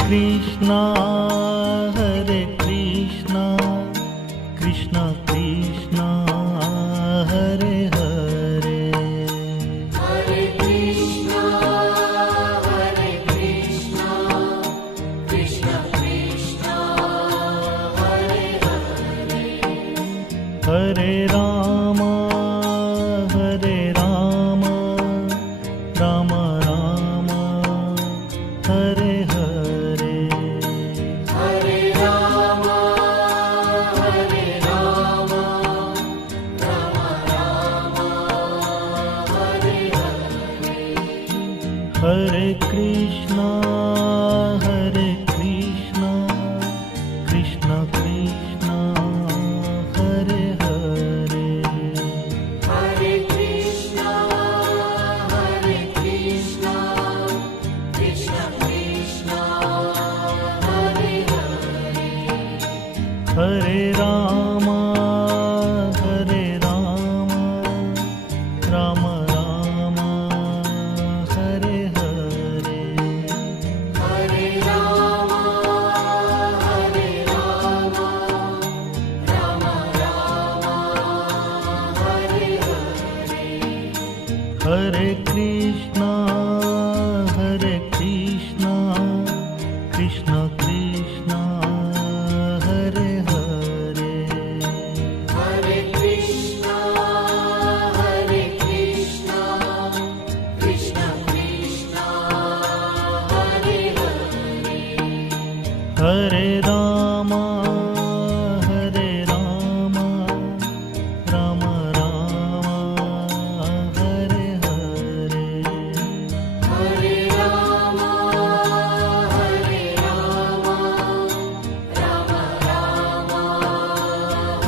Krishna Krishna Krishna Hare Hare, Hare Krishna Krishna Krishna Hare Hare, Hare Ram Ram Ram Hare Hare, Hare Ram Ram Ram Hare Hare, Hare Krishna Krishna Krishna Hare Hare, Hare Krishna Krishna Krishna Hare Hare, Hare Ram Ram Ram Hare Hare, Hare Ram Ram Hare Hare, Hare Krishna Krishna Krishna Hare Hare, Hare Krishna Krishna Krishna Hare Hare, Hare Ram Ram Ram Hare Hare, Hare Ram Ram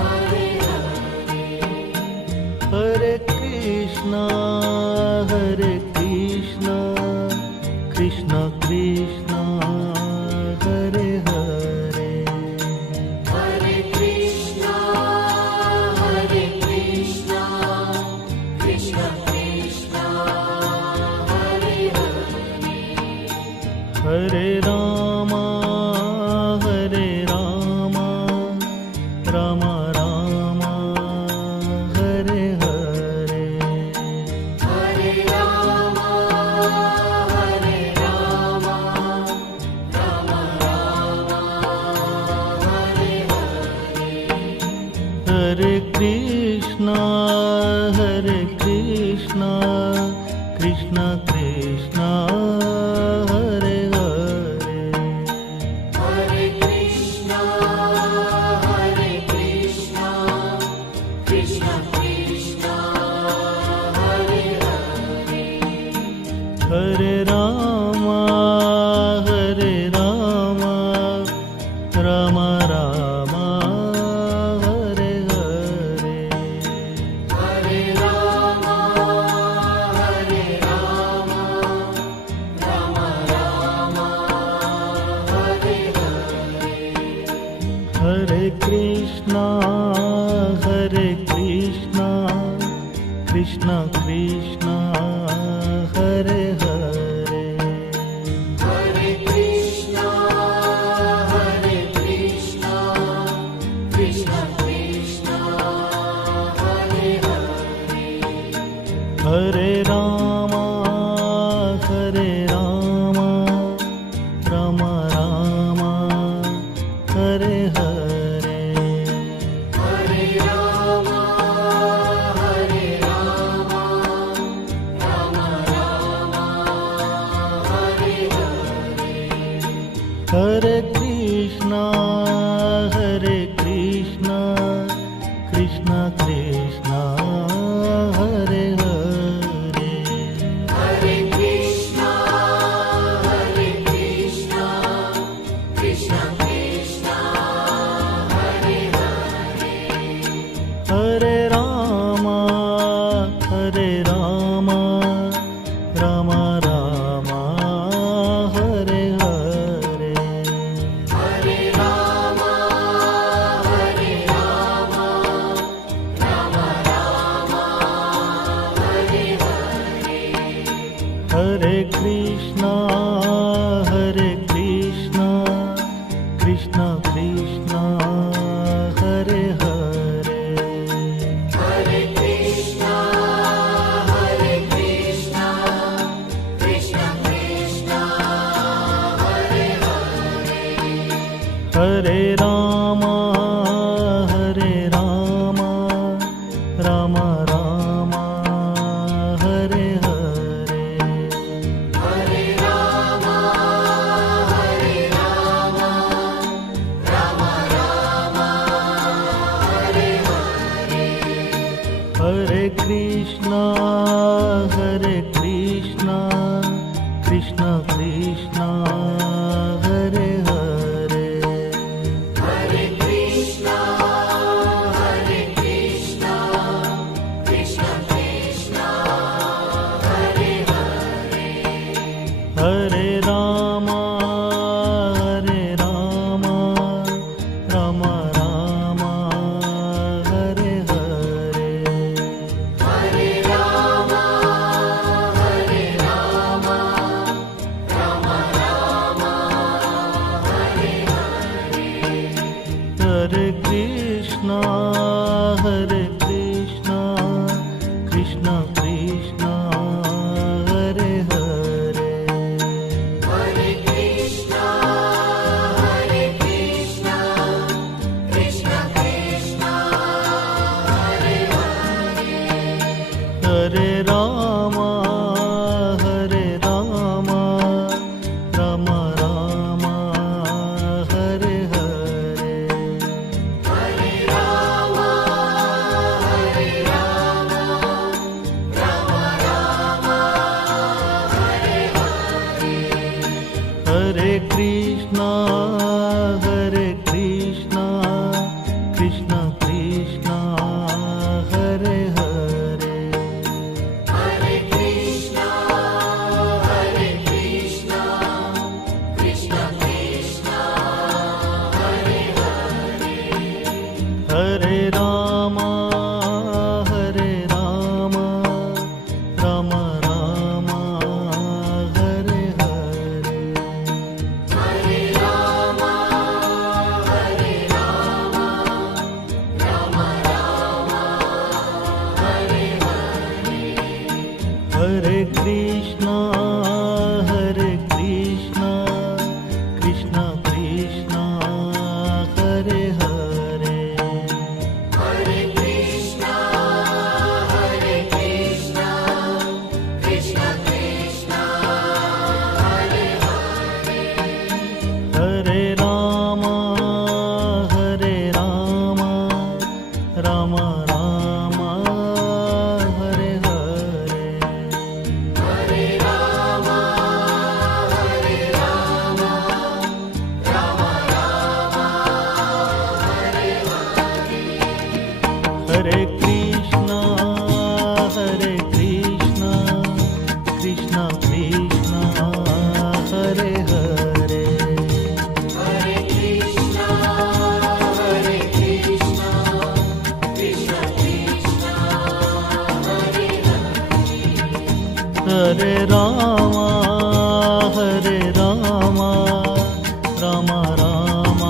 Hare Hare, Hare Krishna Krishna Krishna Hare Hare, Hare Krishna Krishna Krishna Hare Hare, Hare Ram Ram Ram Hare Hare, Hare Ram Ram Hare Hare, Hare Krishna Krishna Krishna Hare Hare, Hare Krishna Krishna Krishna Hare Hare, Hare Ram Ram Ram Hare Hare, Hare Ram Ram Hare Hare, Hare Krishna Krishna Krishna Hare Hare, Hare Krishna Krishna Krishna Hare Hare, Hare Ram Ram Ram Hare Hare, Hare Ram Hare Krishna Krishna Krishna Hare Hare Hare Krishna, Krishna Krishna, Hare Hare. Hare Ram Ram Ram Hare Hare Hare Rama, Rama Rama, Hare Hare. Hare Krishna Krishna Krishna Hare Hare Hare Krishna, Krishna Krishna, Hare Hare. Hare Ram Ram Ram Hare Hare Hare Rama, Rama Rama, Hare Hare. Hare Krishna Krishna Krishna Hare Hare Hare Krishna, Krishna Krishna, Hare Hare. Hare Ram Ram Ram Hare Hare Hare Rama, Rama Rama, Hare Hare. Hare Krishna Krishna Krishna Hare Hare Hare Krishna, Krishna Krishna, Hare Hare. Hare Ram Ram Ram Hare Hare Hare Rama, Rama Rama, Hare Hare. Hare Krishna Krishna Krishna Hare Hare Hare Krishna, Krishna Krishna, Hare Hare. Hare Ram Ram Ram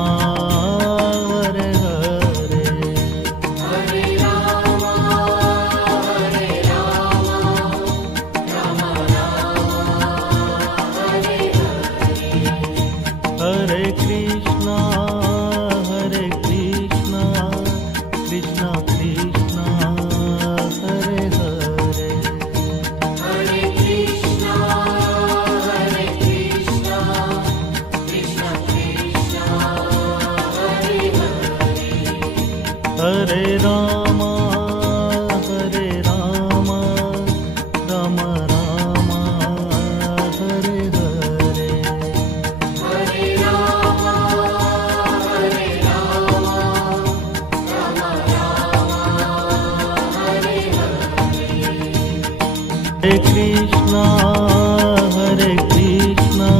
Hare Hare Hare Rama, Rama Rama, Hare Hare. Hare Krishna Krishna Krishna Hare Hare Hare Krishna, Krishna Krishna, Hare Hare. Hare Ram Ram Ram Hare Hare Hare Rama, Rama Rama, Hare Hare. Hare Krishna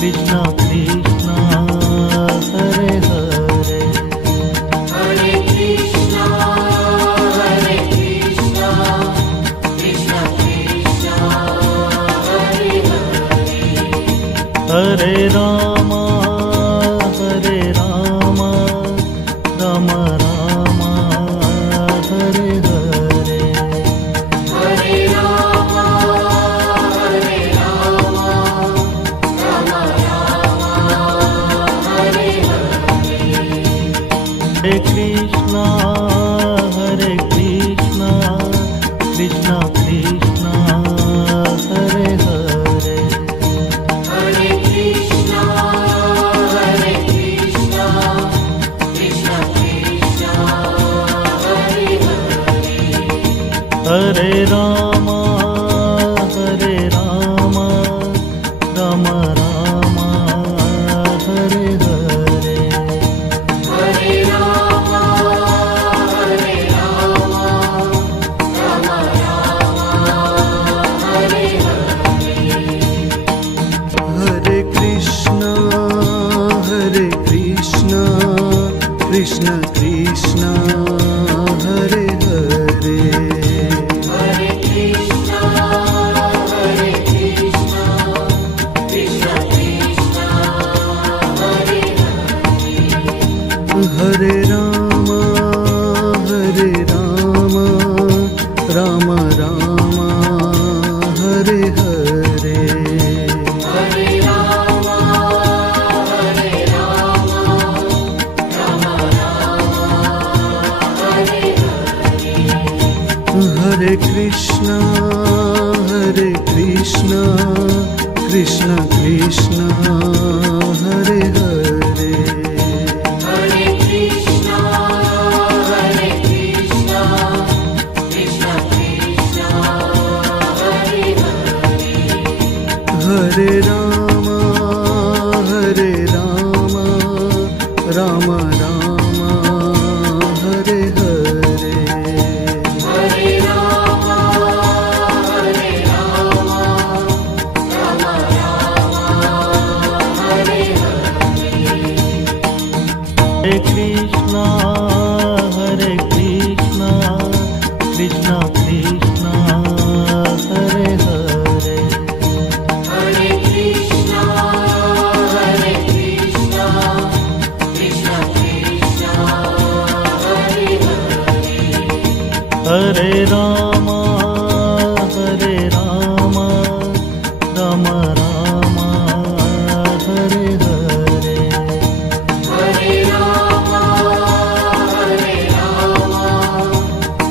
Krishna Krishna Hare Hare Hare Krishna, Krishna Krishna, Hare Hare. Hare Ram Ram Ram Hare Hare Hare Rama, Rama Rama, Hare Hare. Hare Krishna Krishna Krishna Hare Hare Hare Krishna, Krishna Krishna, Hare Hare. Hare Ram Ram Ram Hare Hare Hare Ram Ram Ram Hare Hare Hare Krishna Krishna Krishna Hare Hare Hare Krishna Krishna Krishna Hare Hare Hare Ram Ram Ram Hare Hare Hare Ram Ram Ram Hare Hare Hare Krishna Krishna Krishna Hare Hare Hare Krishna Krishna Krishna Hare Hare Hare Ram Ram Ram Hare Hare Hare Ram Ram Ram Hare Hare Hare Krishna Krishna Krishna Hare Hare Hare Krishna Krishna Krishna Hare Hare Hare Ram Ram Ram Hare Hare Hare Ram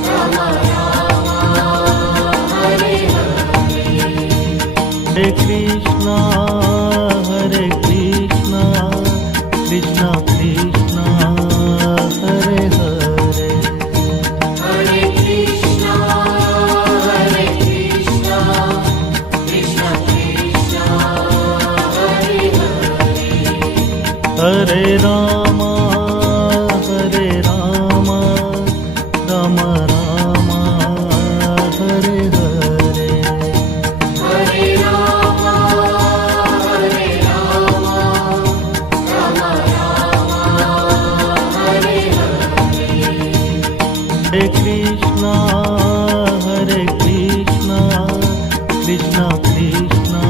Ram Ram Hare Hare Hare Krishna Krishna Krishna Hare Hare Hare Krishna Krishna Krishna Hare Hare Hare Ram Ram Ram Hare Hare Hare Ram Ram Ram Hare Hare Hare Krishna Krishna Krishna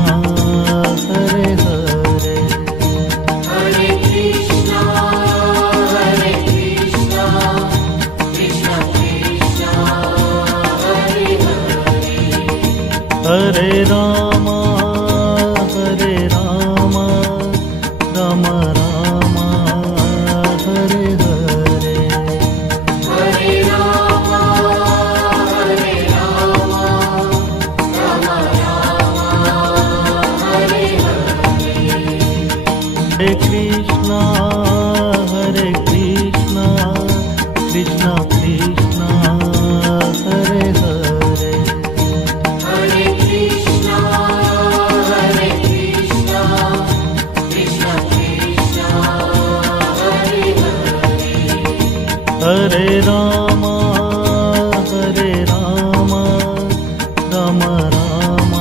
Hare Hare Hare Krishna Krishna Krishna Hare Hare Hare Ram Ram Ram Hare Hare Hare Ram Ram Ram Hare Hare Hare Krishna Krishna Krishna Hare Hare Hare Krishna Krishna Krishna Hare Hare Hare Ram Ram Ram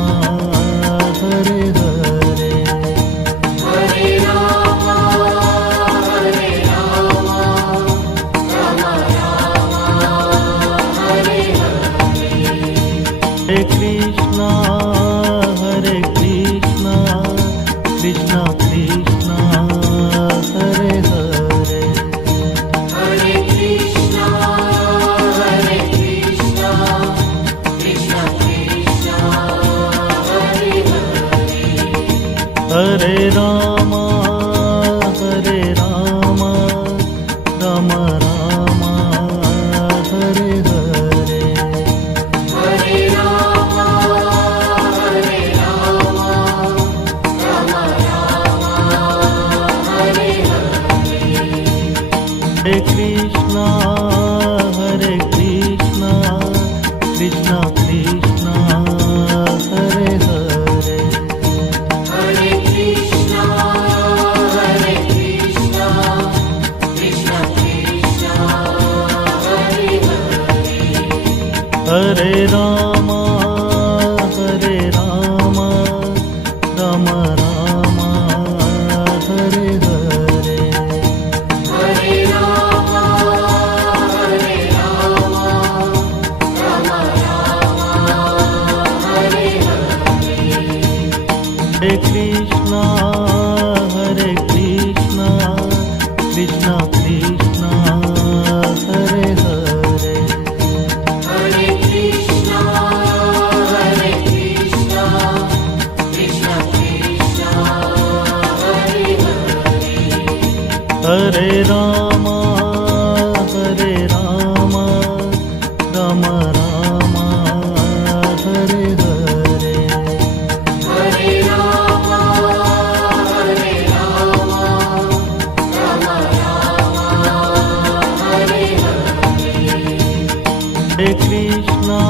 Hare Hare Hare Ram Ram Ram Hare Hare Hare Krishna Krishna Krishna Hare Hare Hare Krishna Hare Ram Ram Ram Hare Hare Hare Ram Ram Ram Hare Hare Hare Krishna Krishna Krishna Hare Hare Hare Krishna Krishna Krishna Hare Hare Hare Ram Ram Ram Hare Hare Hare Ram Ram Ram Hare Hare Hare Krishna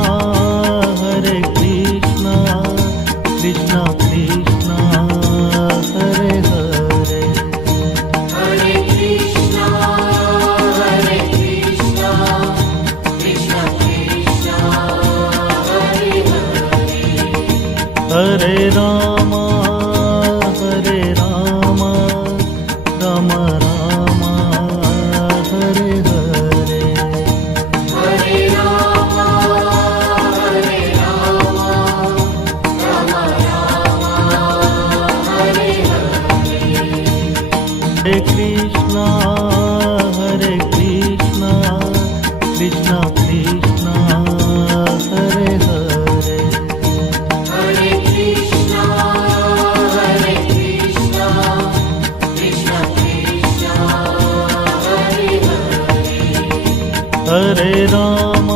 Krishna Krishna Hare Hare Hare Krishna Krishna Krishna Hare Hare Hare Ram Ram Ram Hare Hare Hare Ram Ram Hare Hare Hare Krishna Krishna Krishna Hare Hare Hare Krishna Krishna Krishna Hare Hare Hare Ram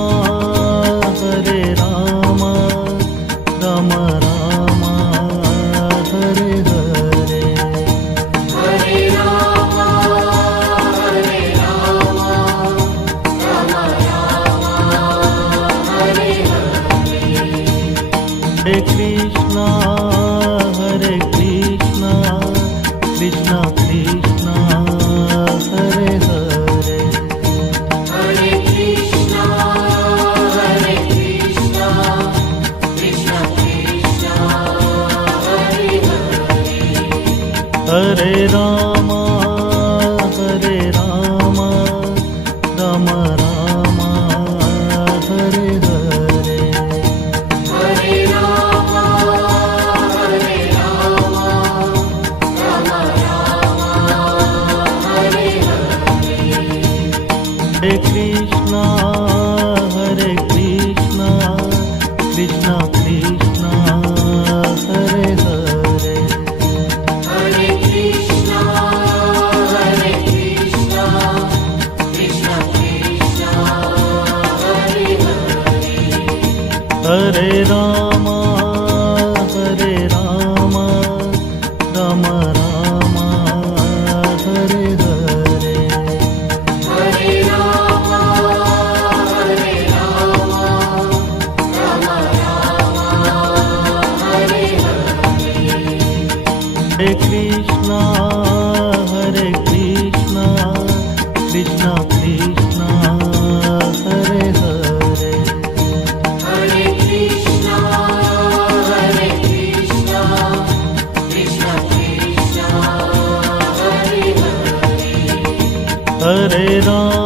Ram Ram Hare Hare Hare Ram Ram Hare Hare Hare Krishna Krishna Krishna Hare Hare Hare Krishna Krishna Krishna Hare Hare Hare Ram Ram Ram Hare Hare Hare Ram Ram Hare Hare Hare Krishna Krishna Krishna Hare Hare Hare Krishna Krishna Krishna Hare Hare Hare Ram Ram Ram Hare Hare Hare Ram Ram Hare Hare Hare Krishna Krishna Krishna Hare Hare Hare Krishna Krishna Krishna Hare Hare Hare Ram